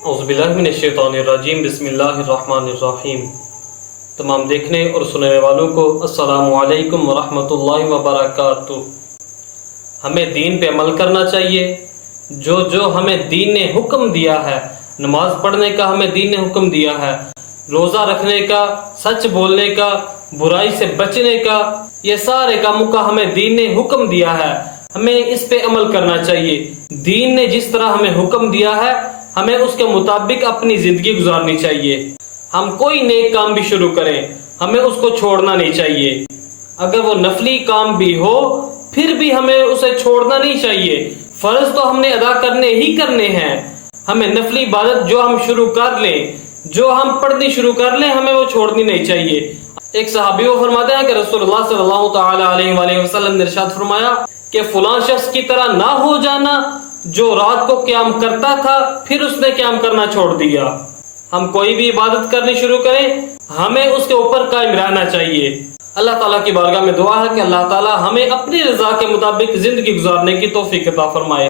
औज़ुबिल्लाहिमिनश्शैतानिर्रजीम बिस्मिल्लाहिर्रहमानिर्रहीम। तमाम देखने और सुनने वालों को अस्सलामु अलैकुम वरहमतुल्लाहि वबरकातुहू। हमें दीन पे अमल करना चाहिए। जो हमें दीन ने हुक्म दिया है, नमाज पढ़ने का हमें दीन ने हुक्म दिया है, रोज़ा रखने का, सच बोलने का, बुराई से बचने का, ये सारे कामों का हमें दीन ने हुक्म दिया है। हमें इस पे अमल करना चाहिए। दीन ने जिस तरह हमें हुक्म दिया है, हमें उसके मुताबिक अपनी जिंदगी गुजारनी चाहिए। हम कोई नेक काम भी शुरू करें, हमें उसको छोड़ना नहीं चाहिए। अगर वो नफली काम भी हो, फिर भी हमें उसे छोड़ना नहीं चाहिए। फर्ज तो हमने अदा करने ही करने हैं। हमें नफली इबादत जो हम शुरू कर लें, जो हम पढ़नी शुरू कर लें, हमें वो छोड़नी नहीं चाहिए। एक सहाबी वो फरमाते हैं कि रसूलुल्लाह सल्लल्लाहु तआला अलैहि वसल्लम ने इरशाद फरमाया कि फलां शख्स की तरह ना हो जाना जो रात को क़याम करता था फिर उसने क़याम करना छोड़ दिया। हम कोई भी इबादत करनी शुरू करें, हमें उसके ऊपर कायम रहना चाहिए। अल्लाह ताला की बारगाह में दुआ है कि अल्लाह ताला हमें अपनी रज़ा के मुताबिक जिंदगी गुजारने की तौफीक अता फरमाए।